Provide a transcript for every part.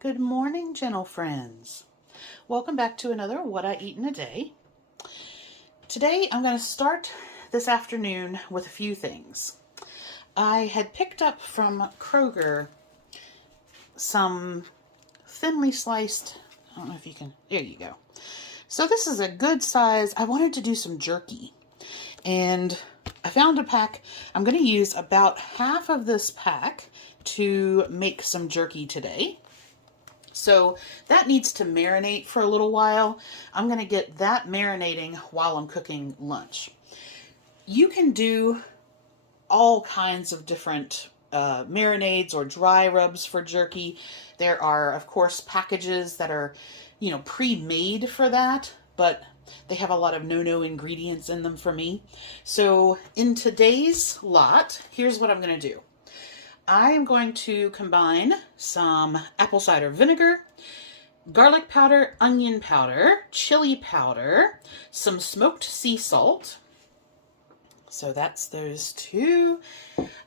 Good morning, gentle friends. Welcome back to another What I Eat in a Day. Today I'm going to start this afternoon with a few things. I had picked up from Kroger some thinly sliced, I don't know if you can, there you go. So this is a good size. I wanted to do some jerky and I found a pack. I'm going to use about half of this pack to make some jerky today. So that needs to marinate for a little while. I'm going to get that marinating while I'm cooking lunch. You can do all kinds of different marinades or dry rubs for jerky. There are, of course, packages that are, pre-made for that, but they have a lot of no-no ingredients in them for me. So in today's lot, here's what I'm going to do. I am going to combine some apple cider vinegar, garlic powder, onion powder, chili powder, some smoked sea salt. So that's those two.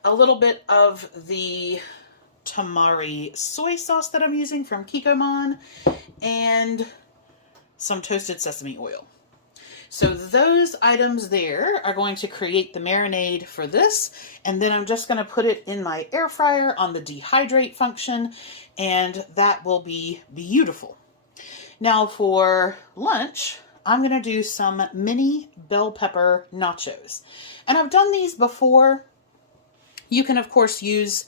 A little bit of the Tamari Soy Sauce that I'm using from Kikkoman, and some toasted sesame oil. So those items there are going to create the marinade for this, and then I'm just going to put it in my air fryer on the DEHYDRATE function, and that will be beautiful. Now for lunch, I'm going to do some mini bell pepper nachos. And I've done these before. You can, of course, use,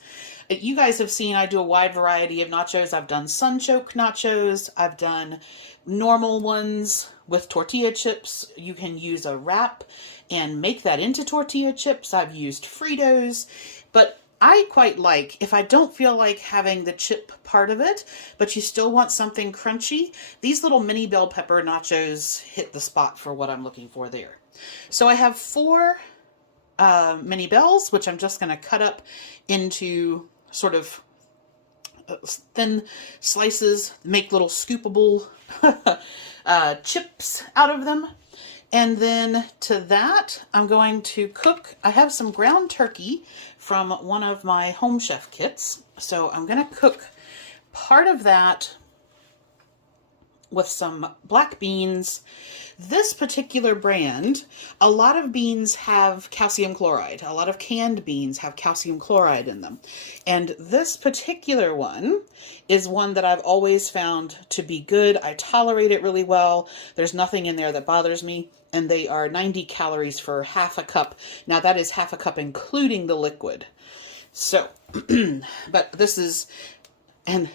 you guys have seen I do a wide variety of nachos. I've done sunchoke nachos. I've done normal ones with tortilla chips. You can use a wrap and make that into tortilla chips. I've used Fritos, but I quite like, if I don't feel like having the chip part of it, but you still want something crunchy, these little mini bell pepper nachos hit the spot for what I'm looking for there. So I have 4 mini bells, which I'm just going to cut up into sort of thin slices, make little scoopable chips out of them. And then to that, I'm going to cook, I have some ground turkey from one of my home chef kits. So I'm going to cook part of that with some black beans. This particular brand, a lot of beans have calcium chloride. A lot of canned beans have calcium chloride in them. And this particular one is one that I've always found to be good. I tolerate it really well. There's nothing in there that bothers me. And they are 90 calories for half a cup. Now that is half a cup including the liquid. So, but this is, and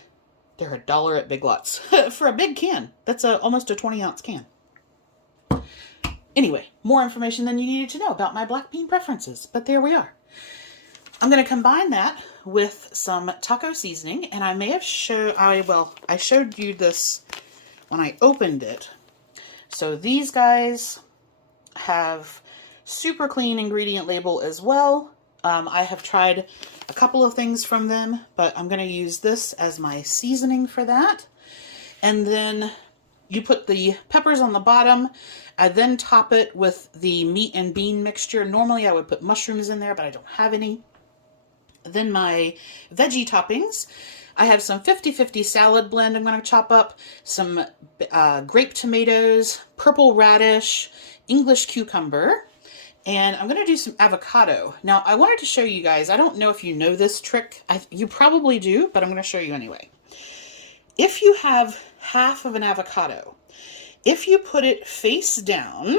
they're $1 at Big Lots for a big can. That's almost a 20-ounce can. Anyway, more information than you needed to know about my black bean preferences, but there we are. I'm going to combine that with some taco seasoning, and I may have I showed you this when I opened it. So these guys have super clean ingredient label as well. I have tried a couple of things from them, but I'm going to use this as my seasoning for that. And then you put the peppers on the bottom. I then top it with the meat and bean mixture. Normally I would put mushrooms in there, but I don't have any. Then my veggie toppings. I have some 50-50 salad blend I'm going to chop up, some grape tomatoes, purple radish, English cucumber, and I'm going to do some avocado. Now, I wanted to show you guys, I don't know if you know this trick. You probably do, but I'm going to show you anyway. If you have half of an avocado, if you put it face down,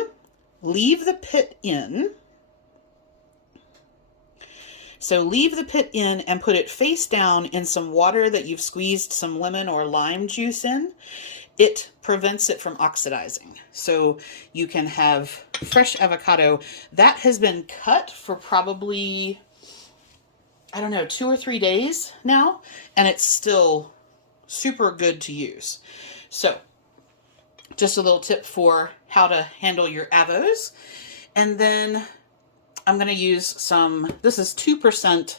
leave the pit in. So leave the pit in and put it face down in some water that you've squeezed some lemon or lime juice in. It prevents it from oxidizing. So you can have fresh avocado. That has been cut for probably, I don't know, 2 or 3 days now, and it's still super good to use. So just a little tip for how to handle your avos. And then I'm going to use some, this is 2%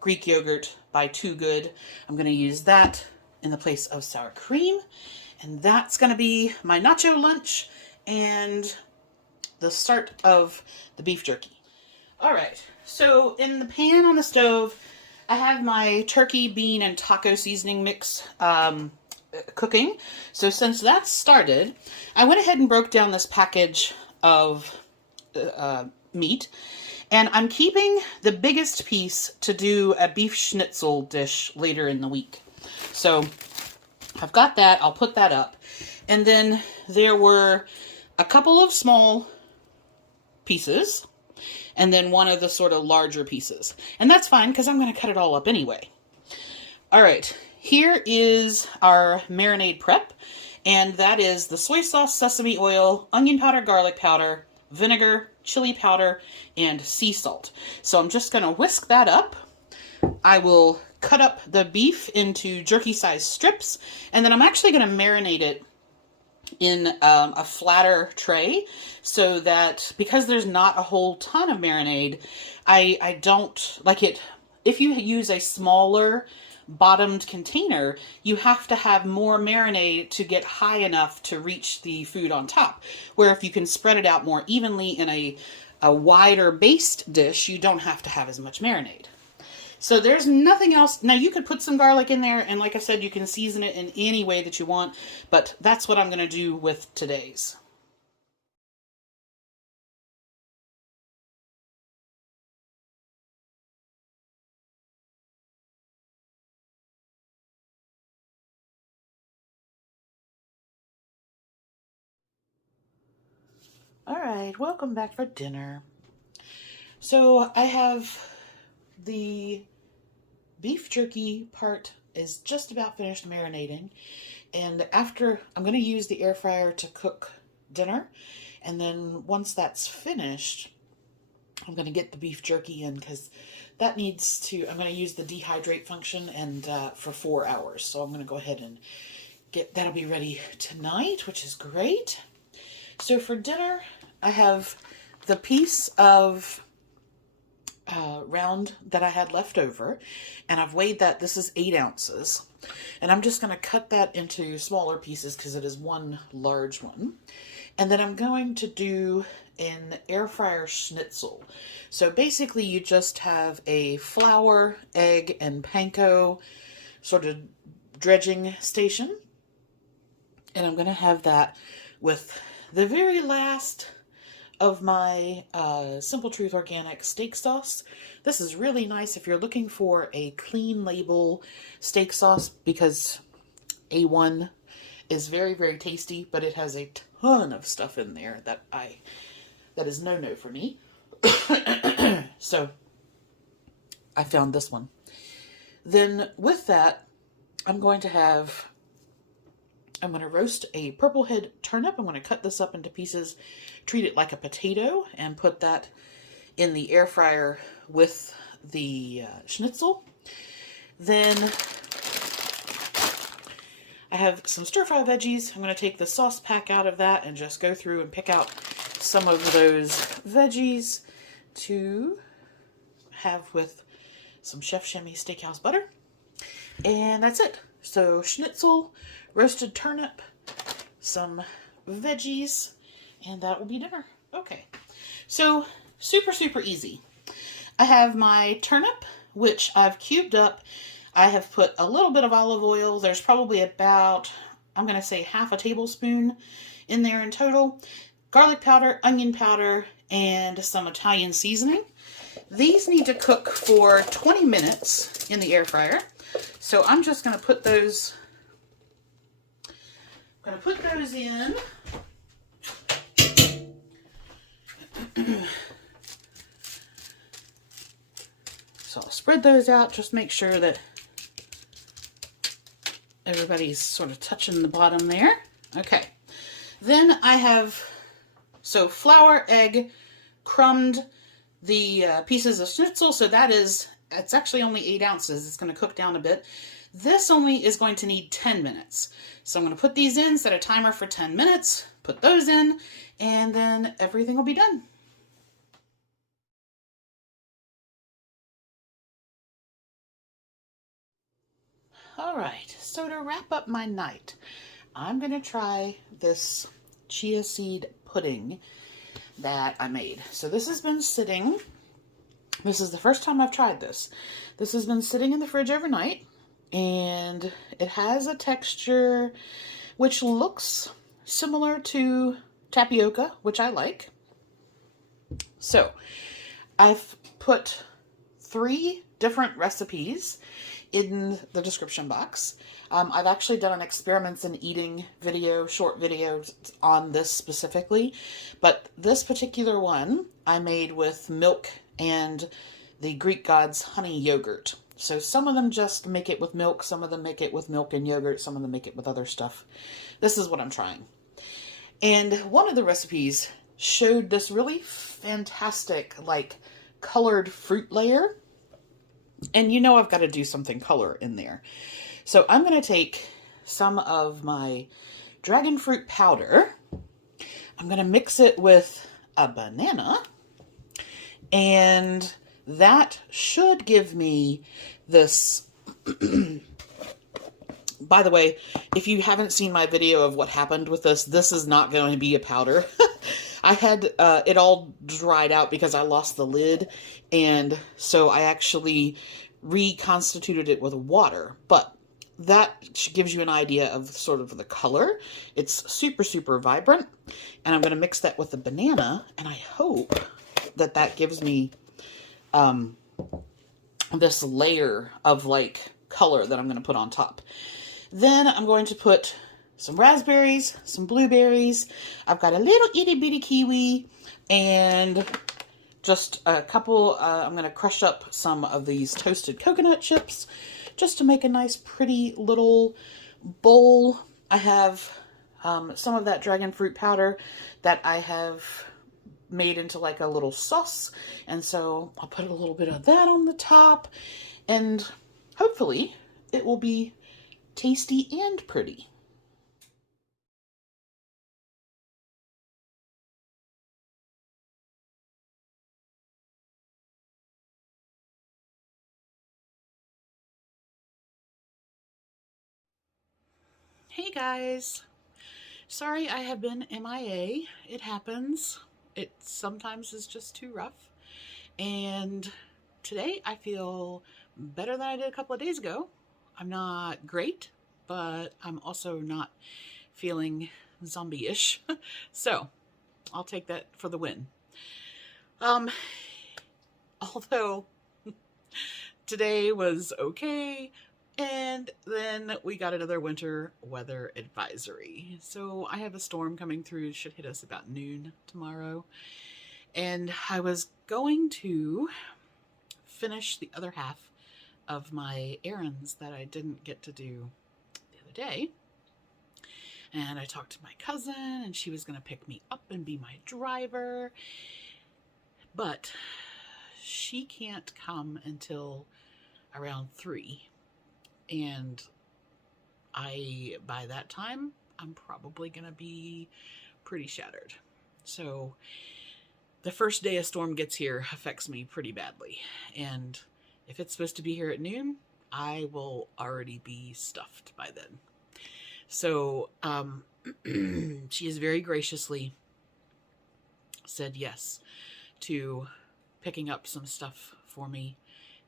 Greek yogurt by Too Good. I'm going to use that in the place of sour cream. And that's going to be my nacho lunch and the start of the beef jerky. All right, so in the pan on the stove, I have my turkey, bean, and taco seasoning mix cooking. So since that's started, I went ahead and broke down this package of meat. And I'm keeping the biggest piece to do a beef schnitzel dish later in the week. So I've got that. I'll put that up. And then there were a couple of small pieces and then one of the sort of larger pieces. And that's fine because I'm going to cut it all up anyway. All right, here is our marinade prep. And that is the soy sauce, sesame oil, onion powder, garlic powder, vinegar, chili powder, and sea salt. So I'm just going to whisk that up. I will cut up the beef into jerky-sized strips, and then I'm actually going to marinate it in a flatter tray so that, because there's not a whole ton of marinade, I don't like it. If you use a smaller bottomed container, you have to have more marinade to get high enough to reach the food on top. Where if you can spread it out more evenly in a wider based dish, you don't have to have as much marinade. So there's nothing else. Now you could put some garlic in there, and like I said, you can season it in any way that you want, but that's what I'm going to do with today's. All right, welcome back for dinner. So I have the beef jerky part is just about finished marinating, and after I'm going to use the air fryer to cook dinner, and then once that's finished, I'm going to get the beef jerky in because that needs to, I'm going to use the dehydrate function and for 4 hours. So I'm going to go ahead and get, that'll be ready tonight, which is great. So for dinner, I have the piece of round that I had left over, and I've weighed that. This is 8 ounces, and I'm just going to cut that into smaller pieces because it is one large one. And then I'm going to do an Airfryer Schnitzel. So basically you just have a flour, egg, and panko sort of dredging station, and I'm going to have that with the very last of my Simple Truth Organic steak sauce. This is really nice if you're looking for a clean label steak sauce, because A1 is very, very tasty, but it has a ton of stuff in there that is no-no for me. So I found this one. Then with that, I'm going to roast a purple head turnip. I'm going to cut this up into pieces, treat it like a potato, and put that in the air fryer with the schnitzel. Then I have some stir-fry veggies. I'm going to take the sauce pack out of that and just go through and pick out some of those veggies to have with some Chef Chemi Steakhouse butter. And that's it. So schnitzel, roasted turnip, some veggies, and that will be dinner. Okay, so super, super easy. I have my turnip, which I've cubed up. I have put a little bit of olive oil. There's probably about, I'm going to say half a tablespoon in there in total. Garlic powder, onion powder, and some Italian seasoning. These need to cook for 20 minutes in the air fryer. So I'm just going to put those in. So I'll spread those out, just make sure that everybody's sort of touching the bottom there. Okay. Then I have, so flour, egg, crumbed the pieces of schnitzel. So it's actually only 8 ounces. It's going to cook down a bit. This only is going to need 10 minutes. So I'm going to put these in, set a timer for 10 minutes, put those in, and then everything will be done. All right, so to wrap up my night, I'm going to try this chia seed pudding that I made. So this has been sitting This is the first time I've tried this. This has been sitting in the fridge overnight, and it has a texture which looks similar to tapioca, which I like. So I've put 3 different recipes in the description box. I've actually done an experiments in eating video, short videos on this specifically, but this particular one I made with milk and the Greek god's honey yogurt. So some of them just make it with milk, some of them make it with milk and yogurt, some of them make it with other stuff. This is what I'm trying. And one of the recipes showed this really fantastic, like, colored fruit layer. And you know I've got to do something color in there. So I'm going to take some of my dragon fruit powder. I'm going to mix it with a banana. And that should give me this... By the way, if you haven't seen my video of what happened with this, this is not going to be a powder. I had it all dried out because I lost the lid, and so I actually reconstituted it with water. But that gives you an idea of sort of the color. It's super, super vibrant, and I'm going to mix that with the banana, and I hope that that gives me this layer of, like, color that I'm going to put on top. Then I'm going to put some raspberries, some blueberries. I've got a little itty bitty kiwi and just a couple, I'm going to crush up some of these toasted coconut chips just to make a nice pretty little bowl. I have some of that dragon fruit powder that I have made into like a little sauce. And so I'll put a little bit of that on the top, and hopefully it will be tasty and pretty. Hey guys, sorry I have been MIA. It happens. It sometimes is just too rough. And today I feel better than I did a couple of days ago. I'm not great, but I'm also not feeling zombie-ish. So I'll take that for the win. Although today was okay, and then we got another winter weather advisory. So I have a storm coming through. It should hit us about noon tomorrow. And I was going to finish the other half of my errands that I didn't get to do the other day. And I talked to my cousin, and she was going to pick me up and be my driver. But she can't come until around 3. And by that time, I'm probably going to be pretty shattered. So the first day a storm gets here affects me pretty badly. And if it's supposed to be here at noon, I will already be stuffed by then. So she has very graciously said yes to picking up some stuff for me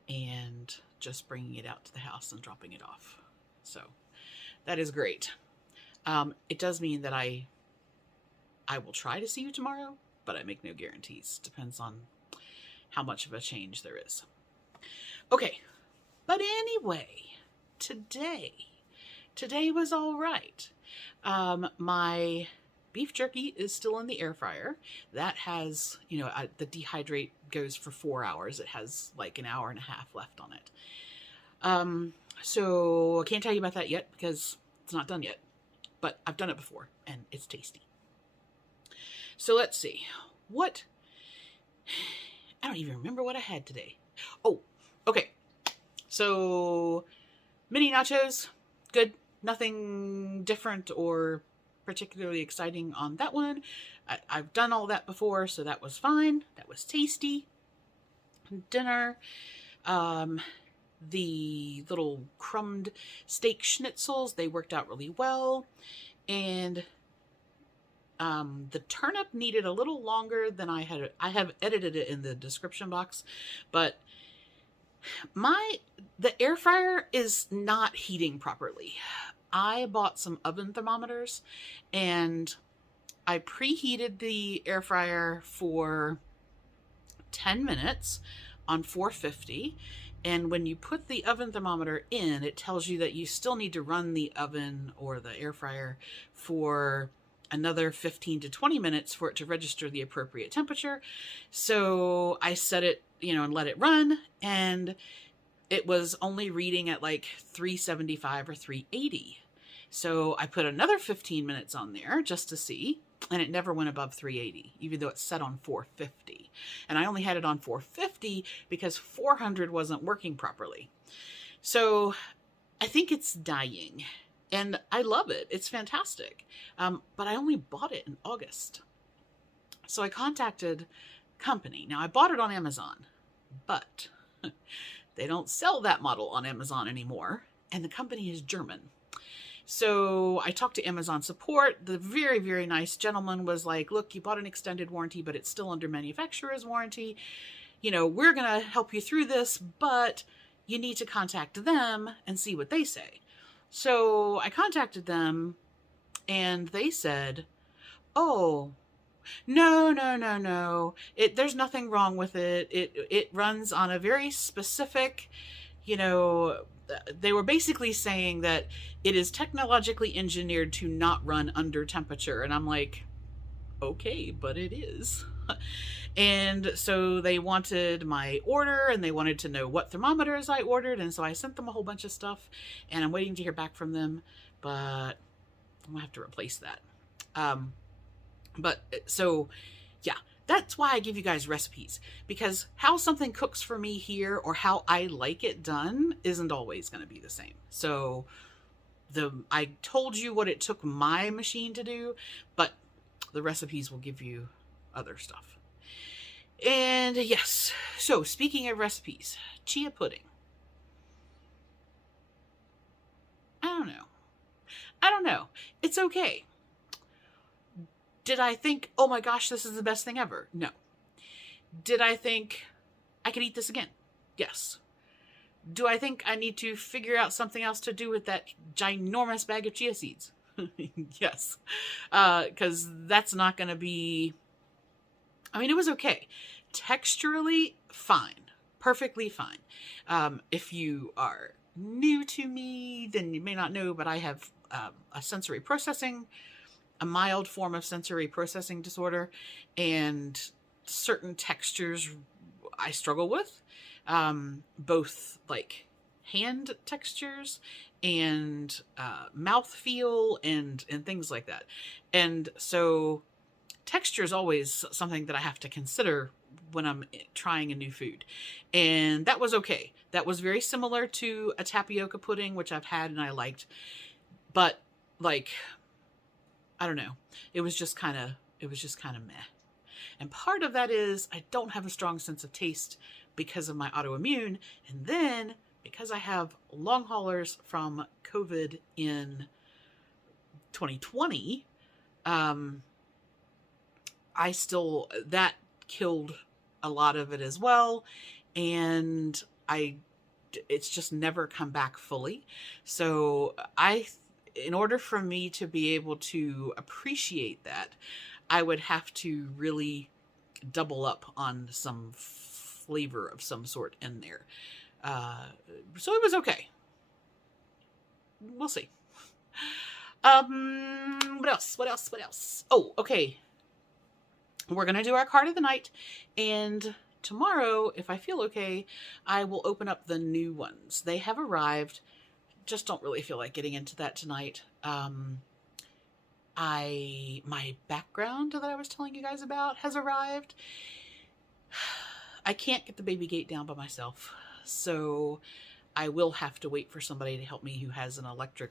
and just bringing it out to the house and dropping it off. So that is great. It does mean that I will try to see you tomorrow, but I make no guarantees. Depends on how much of a change there is. Okay, but anyway, today was all right. My beef jerky is still in the air fryer. That has, the dehydrate goes for 4 hours. It has like an hour and a half left on it. So I can't tell you about that yet because it's not done yet, but I've done it before and it's tasty. So let's see. I don't even remember what I had today. Oh, okay. So mini nachos, good. Nothing different or particularly exciting on that one. I've done all that before, so that was fine. That was tasty. Dinner, the little crumbed steak schnitzels, they worked out really well. And The turnip needed a little longer than I have edited it in the description box, but the air fryer is not heating properly. I bought some oven thermometers and I preheated the air fryer for 10 minutes on 450. And when you put the oven thermometer in, it tells you that you still need to run the oven or the air fryer for another 15 to 20 minutes for it to register the appropriate temperature. So I set it, and let it run, and it was only reading at like 375 or 380. So I put another 15 minutes on there just to see, and it never went above 380, even though it's set on 450. And I only had it on 450 because 400 wasn't working properly. So I think it's dying, and I love it. It's fantastic. But I only bought it in August. So I contacted company. Now I bought it on Amazon, but they don't sell that model on Amazon anymore. And the company is German. So I talked to Amazon support. The very, very nice gentleman was like, look, you bought an extended warranty, but it's still under manufacturer's warranty. We're going to help you through this, but you need to contact them and see what they say. So I contacted them and they said, oh, no. There's nothing wrong with it. It runs on a very specific, they were basically saying that it is technologically engineered to not run under temperature. And I'm like, okay, but it is. And so they wanted my order and they wanted to know what thermometers I ordered. And so I sent them a whole bunch of stuff and I'm waiting to hear back from them, but I'm gonna have to replace that. Yeah, that's why I give you guys recipes, because how something cooks for me here or how I like it done isn't always going to be the same. So I told you what it took my machine to do, but the recipes will give you other stuff. And yes, so speaking of recipes, chia pudding. I don't know. It's okay. Did I think, oh my gosh, this is the best thing ever? No. Did I think I could eat this again? Yes. Do I think I need to figure out something else to do with that ginormous bag of chia seeds? Yes. Because that's not going to be... it was okay. Texturally, fine. Perfectly fine. If you are new to me, then you may not know, but I have a mild form of sensory processing disorder, and certain textures I struggle with, both like hand textures and mouth feel and things like that. And so texture is always something that I have to consider when I'm trying a new food. And that was okay. That was very similar to a tapioca pudding, which I've had and I liked, but like, I don't know. It was just kind of meh. And part of that is I don't have a strong sense of taste because of my autoimmune. And then because I have long haulers from COVID in 2020, that killed a lot of it as well. And it's just never come back fully. So in order for me to be able to appreciate that, I would have to really double up on some flavor of some sort in there. So it was okay. We'll see. What else? Oh, okay. We're going to do our card of the night, and tomorrow, if I feel okay, I will open up the new ones. They have arrived. Just don't really feel like getting into that tonight. My background that I was telling you guys about has arrived. I can't get the baby gate down by myself, so I will have to wait for somebody to help me who has an electric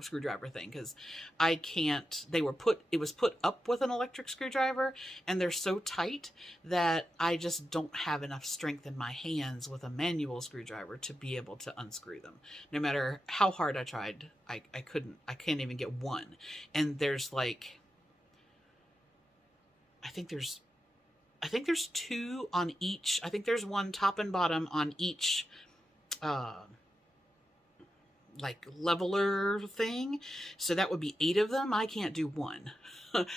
screwdriver thing, because I can't. It was put up with an electric screwdriver, and they're so tight that I just don't have enough strength in my hands with a manual screwdriver to be able to unscrew them. No matter how hard I tried, I couldn't. I can't even get one. And there's like I think there's two on each. I think there's one top and bottom on each like leveler thing. So that would be 8 of them. I can't do 1.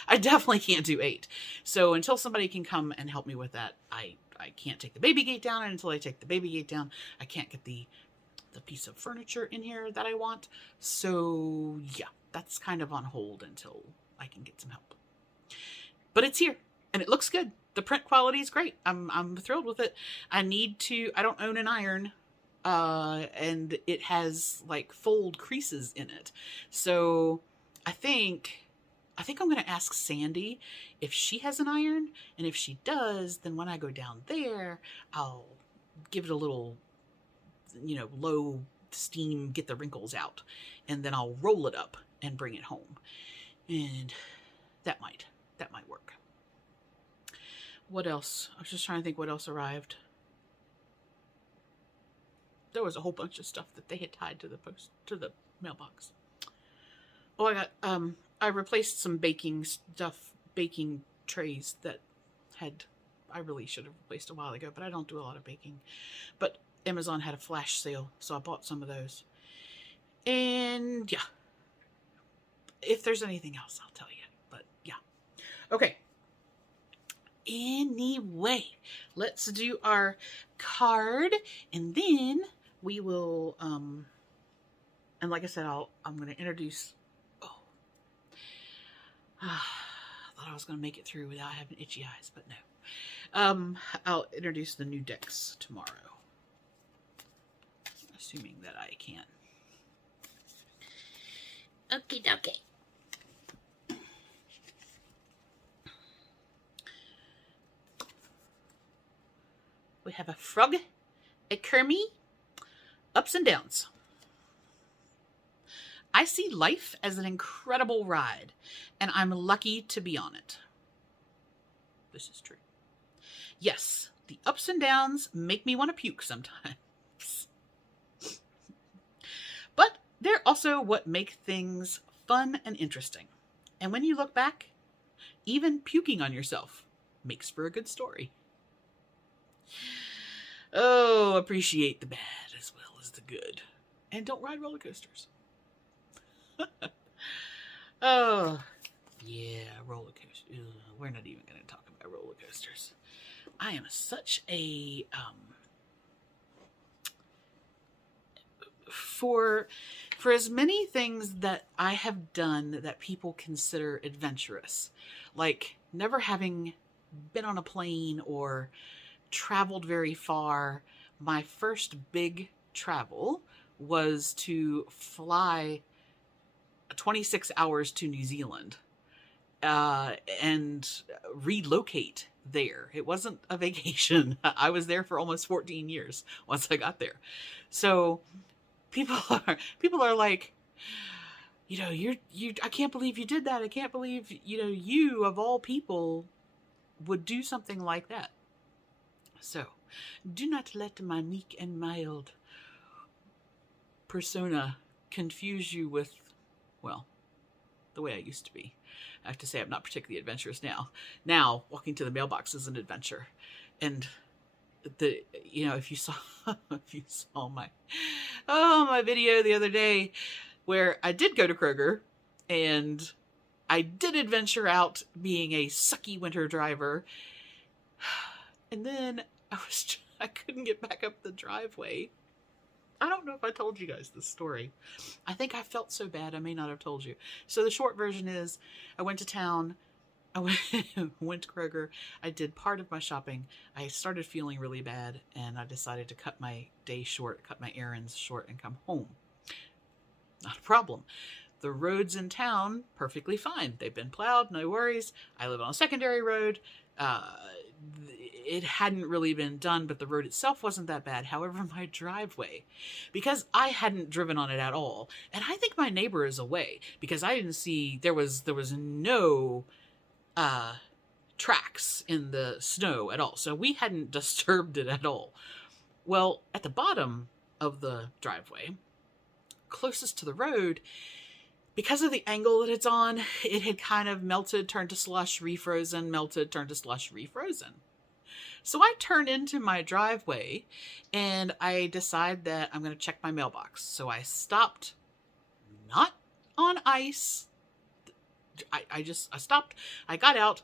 I definitely can't do 8. So until somebody can come and help me with that, I can't take the baby gate down. And until I take the baby gate down, I can't get the piece of furniture in here that I want. So yeah, that's kind of on hold until I can get some help. But it's here and it looks good. The print quality is great. I'm thrilled with it. I don't own an iron. And it has like fold creases in it. So I think I'm going to ask Sandy if she has an iron. And if she does, then when I go down there, I'll give it a little, low steam, get the wrinkles out. And then I'll roll it up and bring it home. And that might work. What else? I was just trying to think what else arrived. There was a whole bunch of stuff that they had tied to the mailbox. Oh, I replaced some baking trays that I really should have replaced a while ago, but I don't do a lot of baking. But Amazon had a flash sale, so I bought some of those. And yeah, if there's anything else, I'll tell you. But yeah. Okay. Anyway, let's do our card, and then we will, and like I said, I'm going to introduce, I thought I was going to make it through without having itchy eyes, but no. I'll introduce the new decks tomorrow, assuming that I can. Okie dokie. We have a frog, a Kermie, ups and downs. I see life as an incredible ride, and I'm lucky to be on it. This is true. Yes, the ups and downs make me want to puke sometimes. But they're also what make things fun and interesting. And when you look back, even puking on yourself makes for a good story. Oh, appreciate the bad as well as the good. And don't ride roller coasters. Oh, yeah, roller coasters. We're not even going to talk about roller coasters. I am such a... For as many things that I have done that people consider adventurous, like never having been on a plane or traveled very far, my first big travel was to fly 26 hours to New Zealand and relocate there. It wasn't a vacation. I was there for almost 14 years once I got there. So people are like, I can't believe you did that. I can't believe, you of all people would do something like that. So, do not let my meek and mild persona confuse you with, well, the way I used to be. I have to say I'm not particularly adventurous now. Now, walking to the mailbox is an adventure. And if you saw my video the other day where I did go to Kroger and I did adventure out being a sucky winter driver. And then I couldn't get back up the driveway. I don't know if I told you guys this story. I think I felt so bad I may not have told you. So the short version is I went to town. I went to Kroger. I did part of my shopping. I started feeling really bad and I decided to cut my day short, cut my errands short and come home. Not a problem. The roads in town, perfectly fine. They've been plowed, no worries. I live on a secondary road. It hadn't really been done, but the road itself wasn't that bad. However, my driveway, because I hadn't driven on it at all, and I think my neighbor is away because I didn't see, there was no tracks in the snow at all. So we hadn't disturbed it at all. Well, at the bottom of the driveway, closest to the road, because of the angle that it's on, it had kind of melted, turned to slush, refrozen, melted, turned to slush, refrozen. So I turn into my driveway and I decide that I'm going to check my mailbox. So I stopped, not on ice. I stopped. I got out.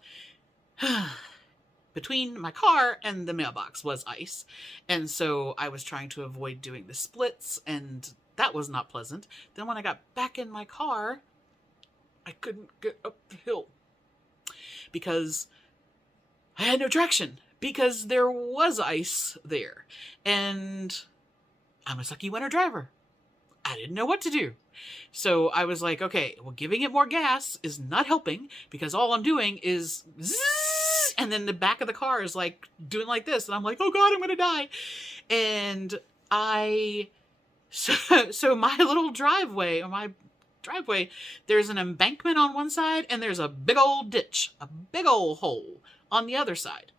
Between my car and the mailbox was ice. And so I was trying to avoid doing the splits, and that was not pleasant. Then when I got back in my car, I couldn't get up the hill because I had no traction, because there was ice there. And I'm a sucky winter driver. I didn't know what to do. So I was like, okay, well, giving it more gas is not helping, because all I'm doing is zzz, and then the back of the car is like doing like this. And I'm like, oh God, I'm going to die. And so my little driveway, there's an embankment on one side and there's a big old ditch, a big old hole on the other side.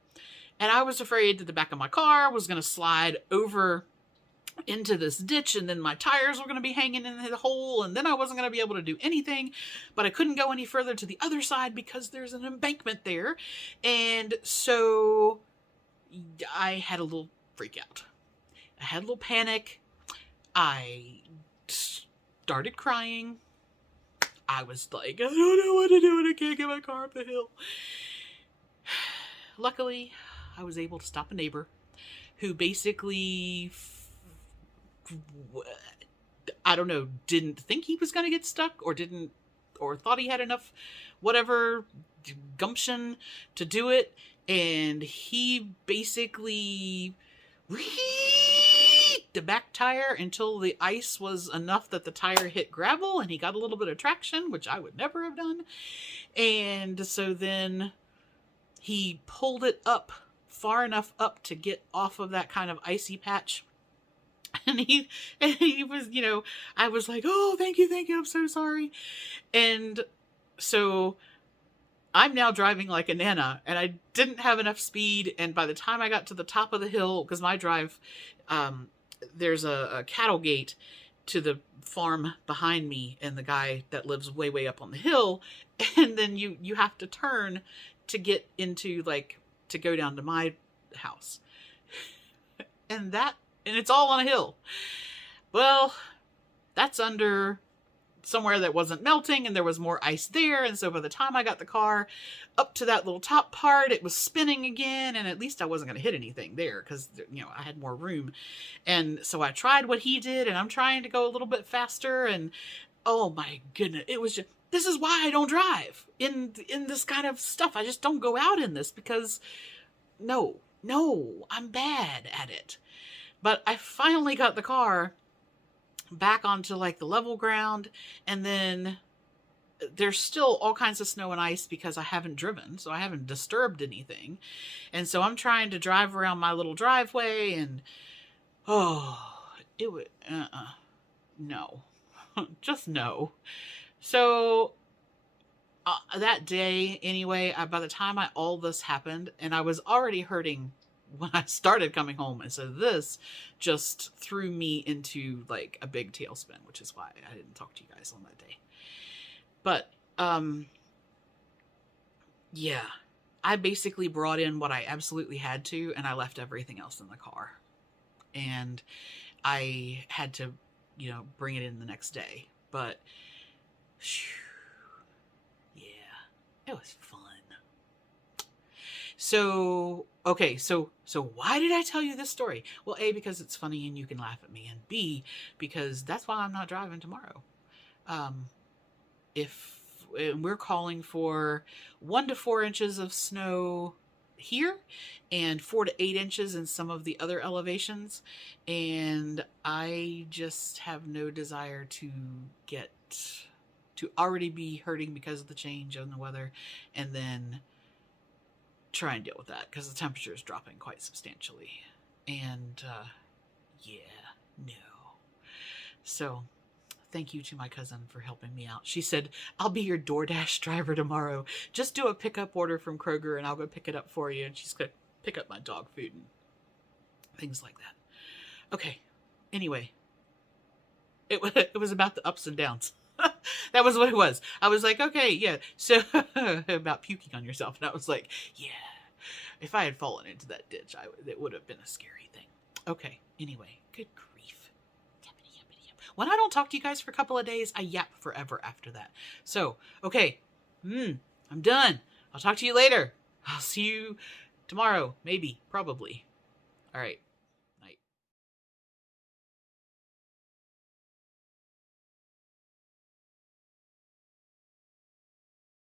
And I was afraid that the back of my car was going to slide over into this ditch, and then my tires were going to be hanging in the hole, and then I wasn't going to be able to do anything. But I couldn't go any further to the other side because there's an embankment there. And so I had a little freak out. I had a little panic. I started crying. I was like, I don't know what to do and I can't get my car up the hill. Luckily, I was able to stop a neighbor who basically, I don't know, didn't think he was going to get stuck, or thought he had enough, whatever, gumption to do it. And he basically the back tire until the ice was enough that the tire hit gravel and he got a little bit of traction, which I would never have done. And so then he pulled it up far enough up to get off of that kind of icy patch. And he was, I was like, oh, thank you, I'm so sorry. And so I'm now driving like a nana, and I didn't have enough speed. And by the time I got to the top of the hill, because my drive, there's a cattle gate to the farm behind me and the guy that lives way, way up on the hill. And then you have to turn to get into, to go down to my house. And it's all on a hill. Well, that's under somewhere that wasn't melting, and there was more ice there. And so by the time I got the car up to that little top part, it was spinning again. And at least I wasn't going to hit anything there because, I had more room. And so I tried what he did, and I'm trying to go a little bit faster. And oh my goodness, it was just, this is why I don't drive in this kind of stuff. I just don't go out in this because no, I'm bad at it. But I finally got the car back onto the level ground, and then there's still all kinds of snow and ice because I haven't driven, so I haven't disturbed anything. And so I'm trying to drive around my little driveway, and it would no. Just no. So that day anyway, by the time all this happened, and I was already hurting when I started coming home. And so this just threw me into a big tailspin, which is why I didn't talk to you guys on that day. But, yeah, I basically brought in what I absolutely had to, and I left everything else in the car. And I had to, bring it in the next day. But, yeah, it was fun. So, okay, so why did I tell you this story? Well, A, because it's funny and you can laugh at me, and B, because that's why I'm not driving tomorrow. We're calling for 1 to 4 inches of snow here and 4 to 8 inches in some of the other elevations, and I just have no desire to already be hurting because of the change in the weather, and then try and deal with that because the temperature is dropping quite substantially. And yeah, no. So thank you to my cousin for helping me out. She said, I'll be your DoorDash driver tomorrow. Just do a pickup order from Kroger and I'll go pick it up for you. And she's going to pick up my dog food and things like that. Okay. Anyway, it was about the ups and downs. That was what it was. I was like, okay, yeah. So about puking on yourself. And I was like, yeah, if I had fallen into that ditch, it would have been a scary thing. Okay. Anyway, good grief. Yappity, yappity, yap. When I don't talk to you guys for a couple of days, I yap forever after that. So, okay. I'm done. I'll talk to you later. I'll see you tomorrow. Maybe. Probably. All right.